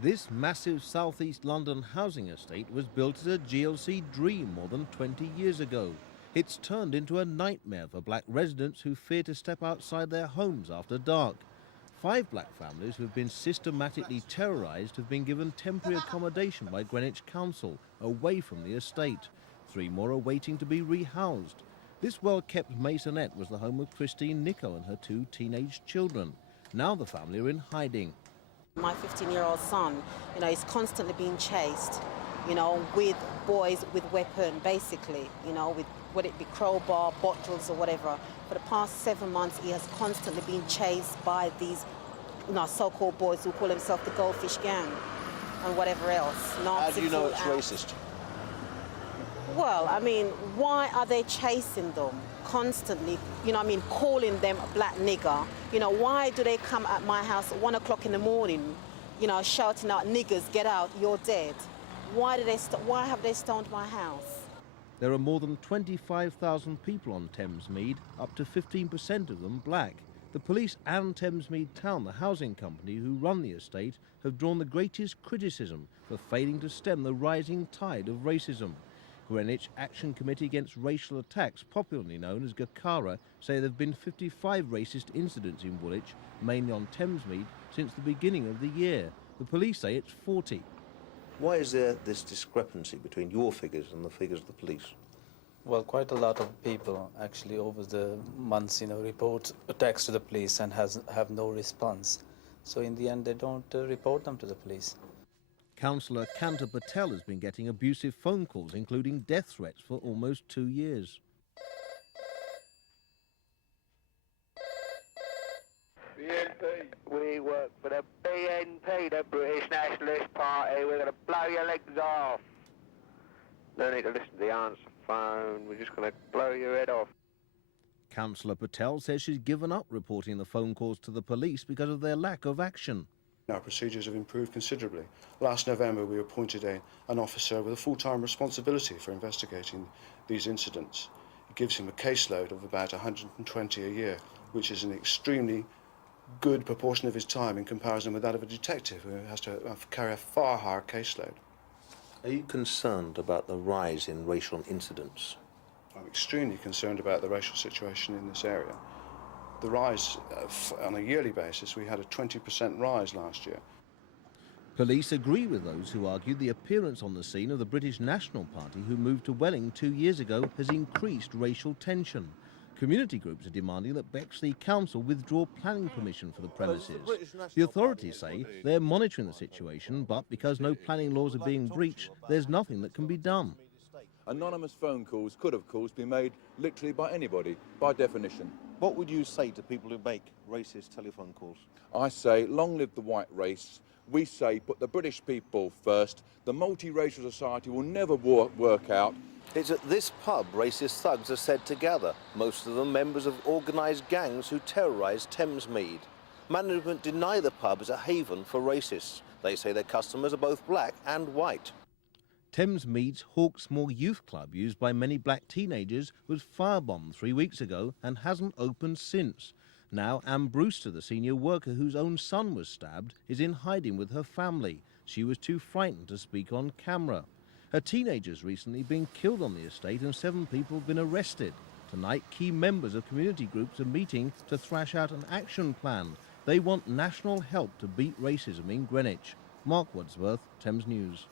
This massive southeast London housing estate was built as a GLC dream more than 20 years ago. It's turned into a nightmare for black residents who fear to step outside their homes after dark. 5 black families who have been systematically terrorised have been given temporary accommodation by Greenwich Council away from the estate. 3 more are waiting to be rehoused. This well-kept maisonette was the home of Christine Nicholl and her 2 teenage children. Now the family are in hiding. My 15-year-old son, is constantly being chased, with boys with weapon, basically, with whether it be crowbar, bottles or whatever. For the past 7 months, he has constantly been chased by these, so-called boys who call themselves the Goldfish Gang and whatever else. How do you know it's racist? Well, why are they chasing them constantly? Calling them a black nigger. Why do they come at my house at 1 o'clock in the morning, shouting out, "Niggers, get out, you're dead"? Why have they stoned my house? There are more than 25,000 people on Thames Mead, up to 15% of them black. The police and Thames Mead Town, the housing company who run the estate, have drawn the greatest criticism for failing to stem the rising tide of racism. Greenwich Action Committee Against Racial Attacks, popularly known as GACARA, say there have been 55 racist incidents in Woolwich, mainly on Thames Mead, since the beginning of the year. The police say it's 40. Why is there this discrepancy between your figures and the figures of the police? Well, quite a lot of people actually over the months, report attacks to the police and have no response. So in the end, they don't report them to the police. Councillor Kantar Patel has been getting abusive phone calls, including death threats, for almost 2 years. BNP. We work for the BNP, the British Nationalist Party. We're going to blow your legs off. No need to listen to the answer phone. We're just going to blow your head off. Councillor Patel says she's given up reporting the phone calls to the police because of their lack of action. Our procedures have improved considerably. Last November we appointed an officer with a full-time responsibility for investigating these incidents. It gives him a caseload of about 120 a year, which is an extremely good proportion of his time in comparison with that of a detective who has to carry a far higher caseload. Are you concerned about the rise in racial incidents? I'm extremely concerned about the racial situation in this area. The rise, on a yearly basis, we had a 20% rise last year. Police agree with those who argue the appearance on the scene of the British National Party who moved to Welling 2 years ago has increased racial tension. Community groups are demanding that Bexley Council withdraw planning permission for the premises. The authorities say they're monitoring the situation, but because no planning laws are being breached, there's nothing that can be done. Anonymous phone calls could, of course, be made literally by anybody, by definition. What would you say to people who make racist telephone calls? I say, long live the white race. We say, put the British people first. The multiracial society will never work out. It's at this pub racist thugs are said to gather, most of them members of organised gangs who terrorise Thames Mead. Management deny the pub as a haven for racists. They say their customers are both black and white. Thames Mead's Hawksmoor Youth Club, used by many black teenagers, was firebombed 3 weeks ago and hasn't opened since. Now Anne Brewster, the senior worker whose own son was stabbed, is in hiding with her family. She was too frightened to speak on camera. A teenager's recently been killed on the estate and 7 people have been arrested. Tonight, key members of community groups are meeting to thrash out an action plan. They want national help to beat racism in Greenwich. Mark Wadsworth, Thames News.